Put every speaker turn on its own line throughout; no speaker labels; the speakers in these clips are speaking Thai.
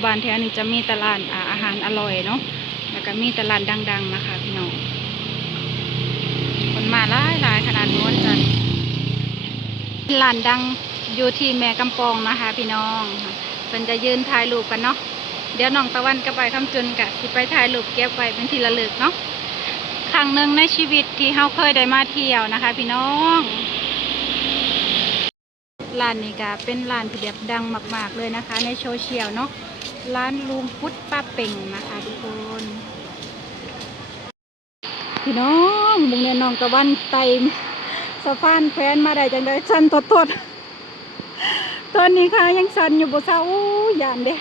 มู่บ้านแถวนี้จะมีตลาดอาอาหารอร่อยเนาะแล้วก็มีตลาดดัง ๆ นะคะพี่น้องคนมาหลายหลายขนาดม้นจันร้านดังอยู่ที่แม่กำปองนะคะ พี่น้องเพิ่นจะยืนถ่ายรูปกันเนาะเดี๋ยวน้องตะวันกับไปคำจุนกะสิไปถ่ายรูปเก็บไว้เป็นที่ระลึกเนาะครั้งหนึ่งในชีวิตที่เฮาเคยได้มาเที่ยวนะคะ พี่น้องร้านนี้ก็เป็นร้านที่แบบดังมาก ๆเลยนะคะ ในโซเชียลเนาะ ร้านลุงพุทธป้าเป่งนะคะทุกคนพี่น้องบุงเนี่ยน้องตะวันไตมสะพานแขวนมาได้จังได้สั่นทดทดตอนนี้ค่ะยังสันอยู่บ่เศร้าอู้ยานเด้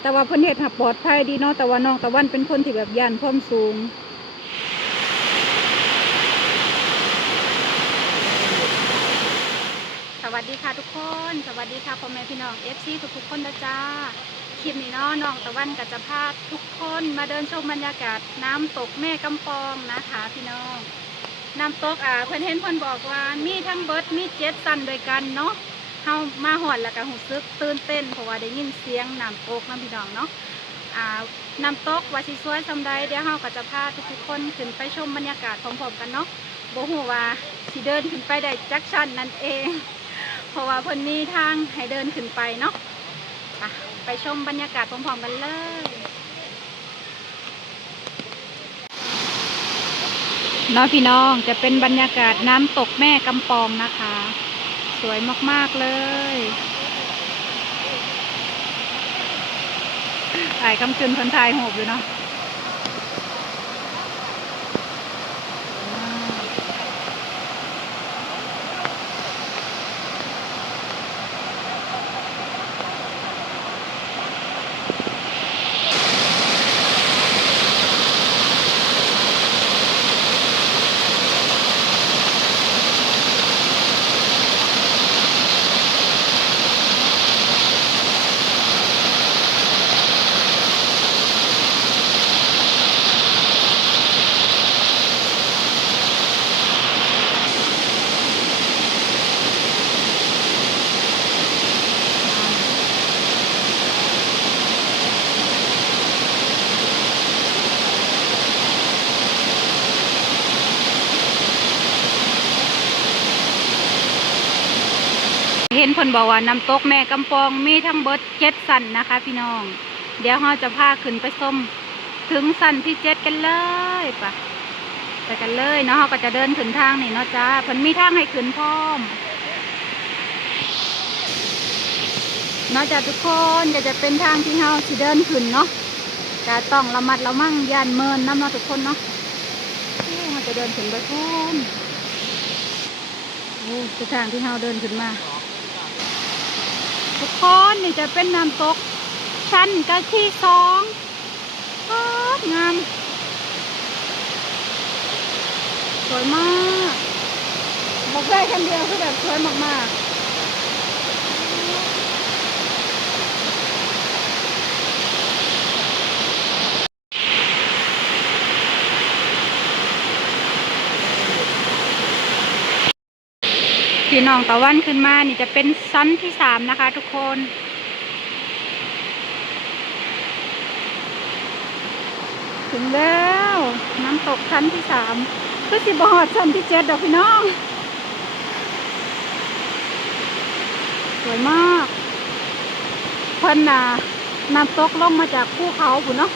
แต่ว่าเพิ่นเฮ็ดให้ปลอดภัยดีเนาะแต่ว่าน้องตะวันเป็นคนที่แบบย่านความสูง วัสดีค่ะทุกคน สวัสดีค่ะพ่อแม่พี่น้องเอฟซีทุกๆคนนะจ้าคลิปนี้เนาะน้องตะวันกับจะพาทุกคนมาเดินชมบรรยากาศน้ำตกแม่กำปองนะคะพี่น้องน้ำตกอ่าเพื่อนเห็นเพื่อนบอกว่ามีทั้งเบิร์ดมีเจ็ดสันด้วยกันเนาะเฮามาหอดแล้วก็หูซึกตื่นเต้นเพราะว่าได้ยินเสียงน้ำตกนะพี่น้องเนาะอ่าน้ำตกว่าสิสวยสำใดเดี๋ยวเฮาก็จะพาทุกๆคนขึ้นไปชมบรรยากาศพร้อมๆกันเนาะบ่ฮู้ว่าสิเดินขึ้นไปได้จักชันนั่นเอง เพราะว่าเพิ่นมีทางให้เดินขึ้นไปเนาะไปชมบรรยากาศพร้อมๆกันเลยเนาะพี่น้องจะเป็นบรรยากาศน้ำตกแม่กำปองนะคะ สวยมากๆเลยถ่ายคำจุนคนไทยโหบอยู่เนาะ เห็นเพิ่นบอกว่าน้ำตกแม่กำปองมีทั้งเบิดเจ็ดสันนะคะ พี่น้อง เดี๋ยวเราจะพาขึ้นไปส้มถึงสันที่เจ็ดกันเลยปะไปกันเลยเนาะเราก็จะเดินขึ้นทางนี่เนาะจ้าเพิ่นมีทางให้ขึ้นพร้อมเนาะจ้าทุกคนจะจะเป็นทางที่เราสิเดินขึ้นเนาะจะต้องระมัดระวังยานเมินน้ำเนาะทุกคนเนาะเราจะเดินขึ้นไปพุ่นโอ้คือทางที่เราเดินขึ้นมา ทุกคนนี่จะเป็นน้ำตก ชั้นกะที่สองโคตรงาม สวยมากบอกได้คำเดียวคือแบบสวยมากๆ น้องตะวันขึ้นมา นี่จะเป็นชั้นที่สามนะคะ ทุกคน ถึงแล้ว น้ำตกชั้นที่สามก็สิบหอดชั้นที่เจ็ดดอกพี่น้อง สวยมากเพิ่นน่ะน้ำตกลงมาจากภูเขาผุนเนาะ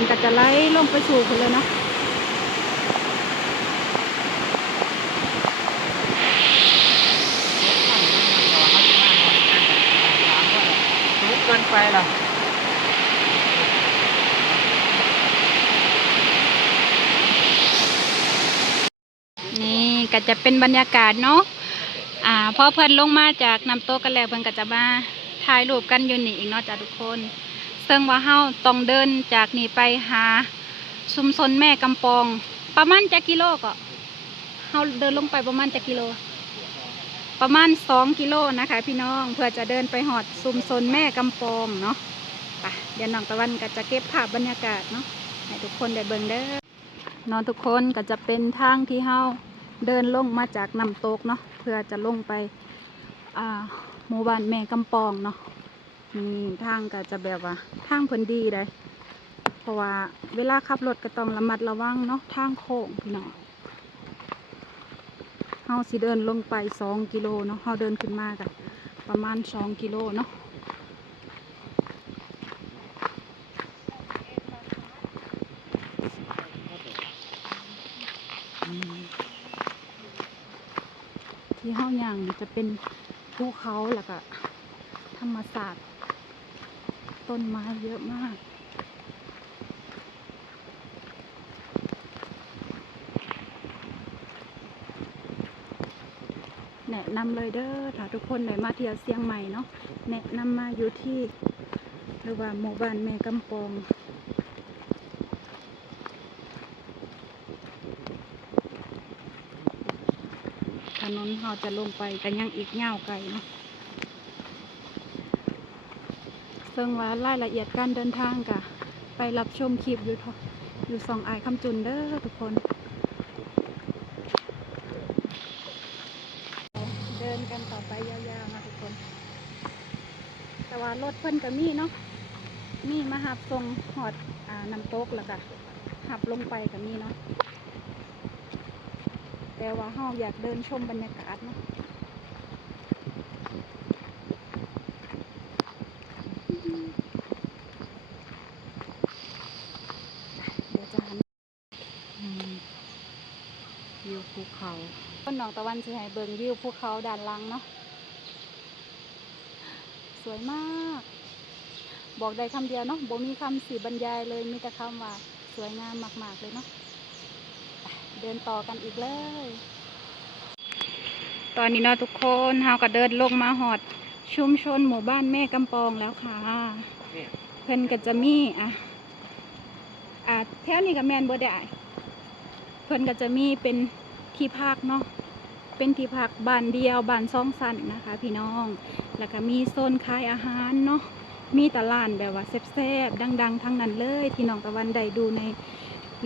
นก็จะไล่ลงไปสู่พุ่นเลยเนาะ
สูงเกินไปล่ะ
นี่ก็จะเป็นบรรยากาศเนาะอ่าพอเพิ่นลงมาจากน้ำตกกันแล้วเพิ่นก็จะมาถ่ายรูปกันอยู่นี่อีกเนาะจ้ะทุกคน ซึ่งว่าเฮาต้องเดินจากนี่ไปหาชุมชนแม่กำปอง ประมาณจักกิโลก็เฮาเดินลงไปประมาณจักกิโล ประมาณ2กิโลนะคะ พี่น้องเพื่อจะเดินไปหอดซุมซนแม่กำปองเนาะไปเดี๋ยวน้องตะวันก็จะเก็บภาพบรรยากาศเนาะให้ทุกคนได้เบิ่งเด้อนอนทุกคนก็จะเป็นทางที่เฮาเดินลงมาจากน้ำตกเนาะเพื่อจะลงไปอ่าหมู่บ้านแม่กำปองเนาะ นี่ทางก็จะแบบว่า ทางเพิ่นดีเลยเพราะว่าเวลาขับรถก็ต้องระมัดระวังเนาะทางโค้งพี่น้องเฮาสิเดินลงไปสองกิโลเนาะเฮาเดินขึ้นมากันประมาณสองกิโลเนาะที่เฮาย่างจะเป็นภูเขาแล้วก็ธรรมศาสตร์ ต้นไม้เยอะมาก แนะนำเลยเด้อถ้าทุกคนได้มาเที่ยวเชียงใหม่เนาะแนะนำมาอยู่ที่หรือว่าหมู่บ้านแม่กำปองถนนเราจะลงไปกันยังอีกยาไกลเนาะ ซึ่งว่ารายละเอียดการเดินทางกะไปรับชมคลิปอยู่ทอยู่สองอายคำจุนเด้อทุกคน เดินกันต่อไปยาวๆนะทุกคน แต่ว่ารถเพิ่นก็มีเนาะมีมาหับทรงหอดอ่าน้ำตกแล้วก็หับลงไปก็มีเนาะแต่ว่าเฮาอยากเดินชมบรรยากาศเนาะ เดี๋ยวจะหันอืมวิวภู เขาต้นหนองตะวันสิให้เบิงวิวภูเขาด้านล่างเนาะสวยมาก บอกได้คำเดียวเนาะบ่มีคำสีบรรยายเลยมีแต่คำว่าสวยงามมาก ๆ เลยเนาะเดินต่อกันอีกเลย ตอนนี้เนาะทุกคนเฮาก็เดินลงมาหอด ชุมชนหมู่บ้านแม่กำปองแล้วค่ะ
เพิ่
นก็จะมีอะอ่าแถวนี้ก็แมนบ่ได้เพิ่นก็จะมีเป็น ที่พักเนาะเป็นที่พักบ้านเดียวบ้านซ่องสันนะคะ พี่น้อง แล้วก็มีโซนขายอาหารเนาะมีตลาดแบบว่าแซ่บๆดัง ๆ ทั้งนั้นเลยที่น้องตะวันได้ดูใน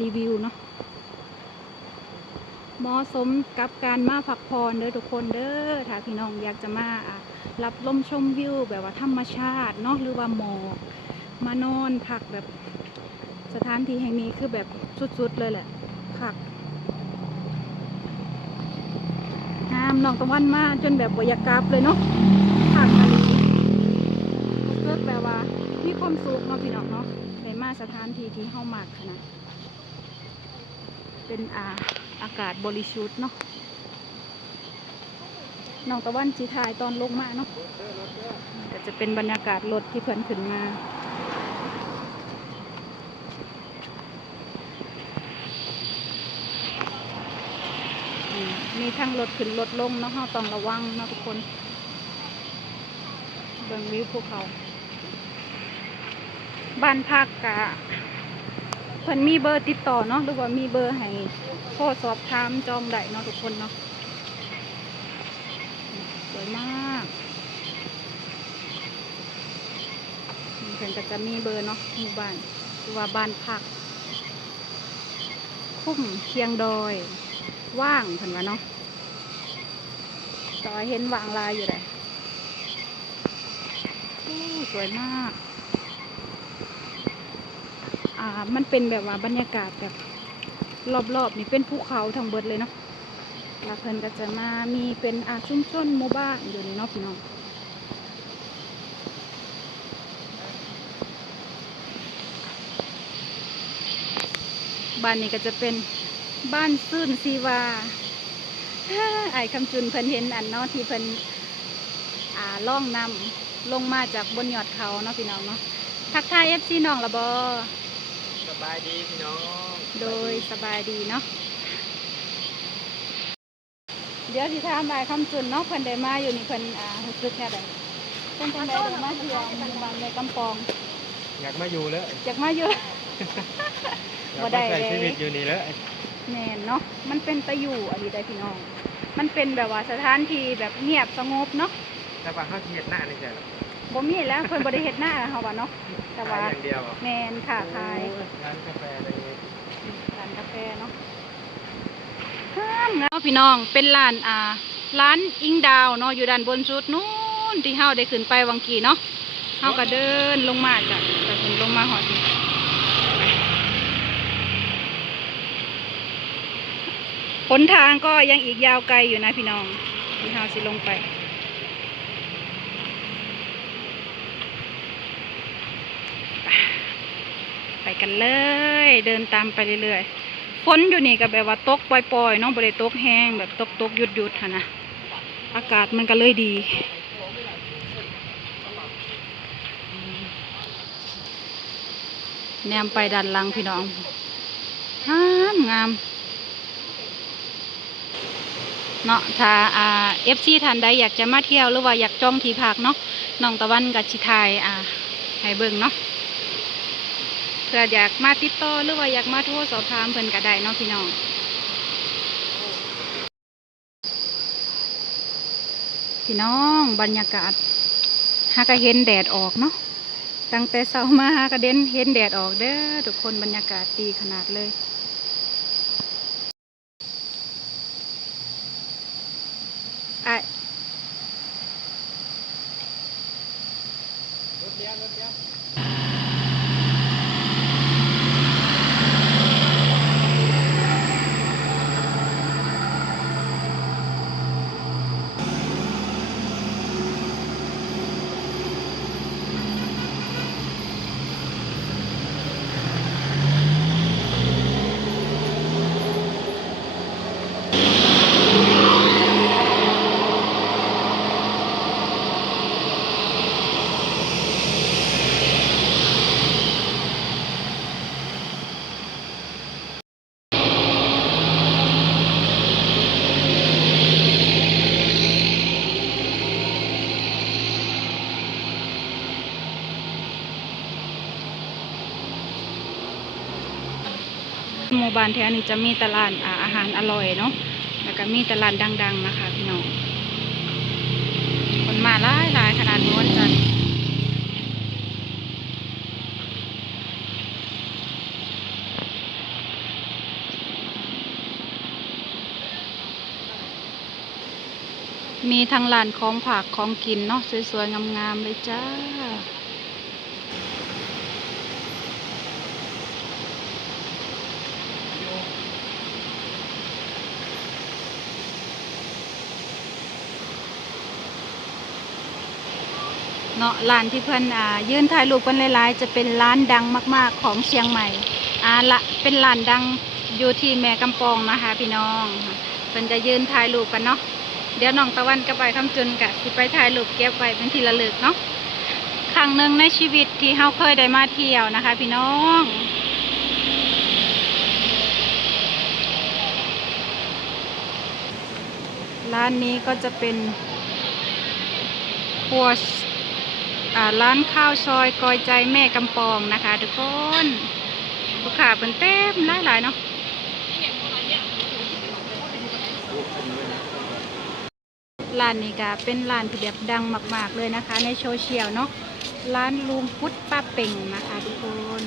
รีวิวเนาะเหมาะสมกับการมาพักผ่อนเด้อทุกคนเด้อถ้าพี่น้องอยากจะมาะรับลมชมวิว แบบว่าธรรมชาติเนาะหรือว่าหมอกมานอนพักแบบสถานที่แห่งนี้คือแบบสุดๆเลยแหละพัก งามน้องตะวันมาจนแบบบอยากกลับเลยเนาะทางมาลีรู้สึกแบบว่ามีความสุขเนาะพี่น้องเนาะได้มาสถานที่ที่เฮามากขนาดเป็นอาอากาศบริสุทธิ์เนาะน้องตะวันจีทายตอนลงมาเนาะแต่จะเป็นบรรยากาศรถที่เพิ่นขึ้นมา มีทั้งรถขึ้นรถลงเนาะเราต้องระวังเนาะทุกคนเบิ่งวิวภูเขา บ้านพักกะเพิ่นมีเบอร์ติดต่อเนาะหรือว่ามีเบอร์ให้โทรสอบถามจองได้เนาะทุกคนเนาะสวยมากเพิ่นก็จะมีเบอร์เนาะหมู่บ้านหรือว่าบ้านพัก คุ้มเคียงดอย ว่างเพิ่นว่าเนาะจอยเห็นวางลายอยู่เลยสวยมาก อ่า มันเป็นแบบว่าบรรยากาศแบบรอบๆนี่เป็นภูเขาทั้งเบิดเลยเนาะแล้วเพิ่นก็จะมามีเป็นอาชุมชนหมู่บ้านอยู่ในนาะพี่น้องบ้านนี้ก็จะเป็น บ้านซื่นซีวาไอ้คำจุนเพิ่นเห็นอันเนาะที่เพิ่นอ่าล่องนำลงมาจากบนยอดเขาเนาะพี่น้องเนาะทักทายเอฟซีน้องละบอ
สบายดีพี่น้อง
โดยสบายดีเนาะเดี๋ยวสิถามไอ้คำจุนเนาะเพิ่นได้มาอยู่นี่เพิ่นอ่ารู้สึกแค่ใดเพิ่นเพิ่นได้มาเที่ยวหมู่บ้านในกำปอง
อยากมาอยู่เลย
อยากมาอยู่
อยาก
บ่ได้
มาใส่
เลย
ชีวิตอยู่นี่เลย
แน่นเนาะมันเป็นตะอยู่อะไรได้พี่น้อง มันเป็นแบบว่าสถานที่แบบเงียบสงบเนาะ
แต่ว่าเขาเทียดหน้านี่ใช่หรอ
บ่มีแล้วเพิ่นบ่ได้เฮ็ดหน้าเฮาว่าเนาะแต่ว่า
ขยอย่างเดียวเหรอ
แมนค่ะขาย
โอ้ร้านกาแฟอะไรเงี้ย
ร้านกาแฟเนาะงามงามพี่น้องเป็นร้านอ่าร้านอิงดาวเนาะอยู่ด้านบนสุดนู้นที่เฮาได้ขึ้นไปวังกี้เนาะเฮาก็เดินลงมาจ้ะก็ขึ้นลงมาหอด หนทางก็ยังอีกยาวไกลอยู่นะพี่น้องที่ฮาสิลงไป ไปกันเลย เดินตามไปเรื่อยๆฝนอยู่นี่ก็แบบว่าตกปล่อยๆเนาะบ่ได้ตกแห้งแบบตกตกหยุดหยุดๆค่ะนะอากาศมันก็เลยดีแนมไปด้านลังพี่น้องงามงาม เนาะถ้าอ่าเอฟซีท่านใดอยากจะมาเที่ยวหรือว่าอยากจองที่พักเนาะน้องตะวันกับชิไทยอ่าให้เบิ่งเนาะเพื่ออยากมาติดต่อหรือว่าอยากมาโทรสอบถามเพิ่นก็ได้เนาะพี่น้องพี่น้องบรรยากาศหากะเห็นแดดออกเนาะตั้งแต่เช้ามาหากะเด่นเห็นแดดออกเด้อทุกคนบรรยากาศดีขนาดเลยไอะ
ร
มู่บ้านแถวนี้จะมีตลาดอาอาหารอร่อยเนาะแล้วก็มีตลาดดัง ๆ นะคะพี่น้องคนมาหลายหลายๆขนาดนู้นจันมีทั้งร้านของผักของกินเนาะสวยๆงามๆเลยจ้า เนาะร้านที่เพิ่นอ่ายื่นถ่ายรูปกันหลายๆ จะเป็นร้านดังมากๆของเชียงใหม่อ่าละเป็นร้านดังอยู่ที่แม่กำปองนะคะ พี่น้องเพิ่นจะยืนถ่ายรูปกันเนาะเดี๋ยวน้องตะวันกับใบคำจุนกะสิไปถ่ายรูปเก็บไว้เป็นที่ระลึกเนาะครั้งหนึ่งในชีวิตที่เฮาเคยได้มาเที่ยวนะคะ พี่น้องร้านนี้ก็จะเป็นครัว ร้านข้าวซอยกอยใจแม่กำปองนะคะ ทุกคนลูกค้าเป็นเต็มหลายๆเนาะร้านนี้ก็เป็นร้านที่แบบดังมาก ๆ เลยนะคะ ในโซเชียลเนาะร้านลุงพุทธป้าเป่งนะคะ ทุกคน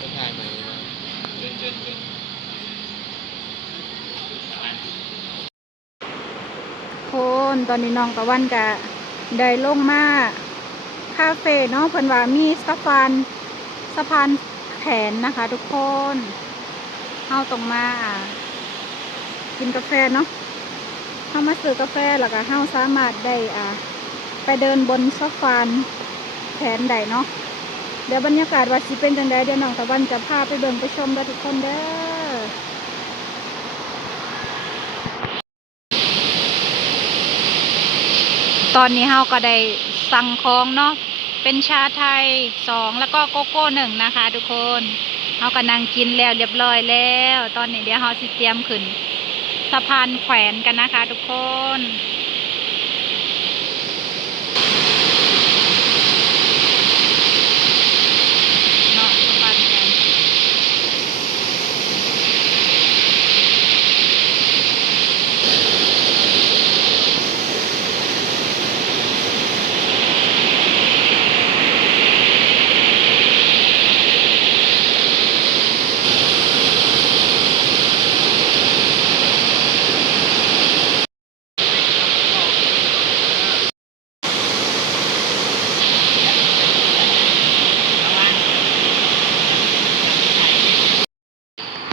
จะถ่ายใหม่นะเดินเดินเดิน
คนต อนนี้น้องตะวันก็ได้ลงมาคาเฟ่เนาะเพิ่นว่ามีสะพานสะพานแขนนะคะ ทุกคนเฮาตรงมาอ่ากินกาแฟเนาะเฮามาซื้อกาแฟแล้วก็เฮาสามารถได้อ่าไปเดินบนสะพานแขนได้เนาะเดี๋ยวบรรยากาศว่าสิเป็นจังไดเดี๋ยวน้องตะวันจะพาไปเบิ่งไปชมด้ทุกคนเด้อ ตอนนี้เฮาก็ได้สั่งของเนาะเป็นชาไทยสองแล้วก็โกโก้หนึ่งนะคะ ทุกคนเฮาก็นั่งกินแล้วเรียบร้อยแล้ว ตอนนี้เดี๋ยวเฮาสิเตรียมขึ้นสะพานแขวนกันนะคะ ทุกคน บ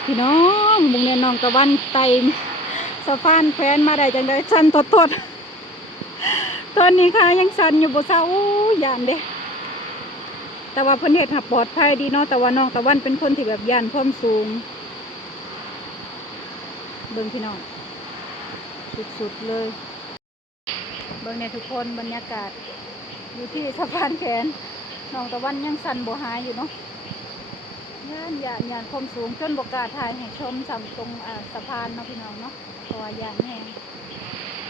พี่น้องบุงเนี่ยน้ องตะวันไตสะพานแขวนมาได้จังไดชันตดตดตอนนี้ค่ะยังสันอยู่บ่เศร้าวยานเด้แต่ว่าเพิ่นเฮ็ดหับปลอดภัยดีเนาะแต่ว่าน้องตะวันเป็นคนที่แบบย่านความสูง เบิ่งพี่น้องสุดๆเลย เบิ่งเนี่ยทุกคนบรรยากาศ อยู่ที่สะพานแขนน้องตะวันยังสั่นบ่หายอยู่เนาะ ย่านยานย่านความสูงจนบกล้าถ่ายให้ชมสำตรงสะพานเนาะพี่น้องเนาะเพราะว่าย่านแห้ง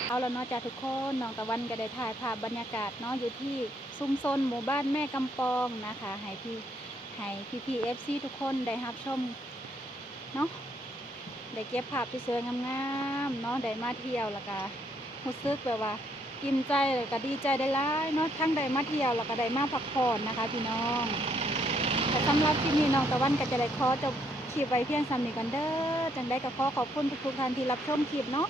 เอาล้วเนาะจ้าทุกคนน้องตะวันก็ได้ถ่ายภาพบรรยากาศเนาะอยู่ที่ซุ้มซนหมู่บ้านแม่กำปองนะคะให้พี่ให้พี่พีเอฟซีทุกคนได้รับชมเนาะได้เก็บภาพที่สวยงามๆเนาะได้มาเที่ยวแล้วก็รู้สึกแบบว่าอิ่มใจเลยก็ดีใจได้หลายเนาะทั้งได้มาเที่ยวแล้วก็ได้มาพักผ่อนนะคะพี่น้อง แต่สำหรับที่นี่น้องตะวันก็จะได้ขอจบคลิปไว้เพียงสำนี้กันเด้อจังได้ก็ขอขอบคุณทุกๆท่านที่รับชมคลิปเนาะ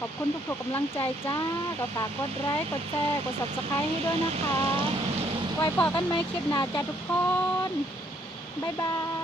ขอบคุณทุกๆกำลังใจจ้าก็ฝากกดไลค์กดแชร์กด subscribe ให้ด้วยนะคะ ไว้พอกันไหมคลิปหน้าจ้าทุกคน บ๊ายบาย